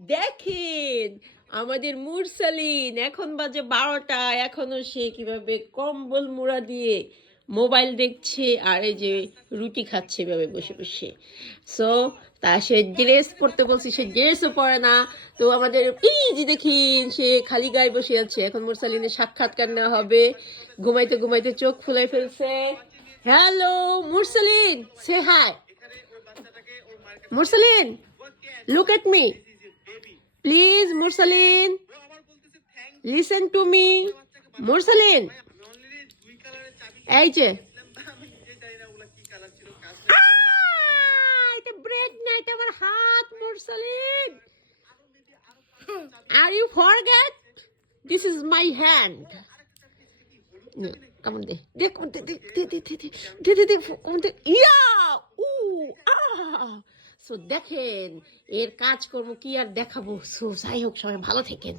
দেখেন আমাদের মুরসালিন এখন বাজে 12টা, এখনো সে কিভাবে কম্বল মুড়া দিয়ে মোবাইল দেখছে আর এই যে রুটি খাচ্ছে এভাবে বসে বসে। সো তা সে ড্রেস পরতে বলছি, সে ড্রেসও পরে না। তো আমাদের এই যে দেখেন সে খালি গায়ে বসে আছে। এখন মুরসালিনের সাক্ষাৎকার নেওয়া হবে। ঘুমাইতে ঘুমাইতে চোখ ফুলাই ফেলছে। হ্যালো মুরসালিন, সে হাই। মুরসালিন, look at me. Please, Mursalin, listen to me. Mursalin, এই যে এটা ব্রেড না, এটা আমার হাত। মুরসালিন, are you forget? This is my hand. Come on, দে দে দে দে দে দে দে দে দে দে ইয়া উ আ। সো দেখেন এর কাজকর্ম কি আর দেখাবো। সো যাই হোক, সবাই ভালো থাকেন।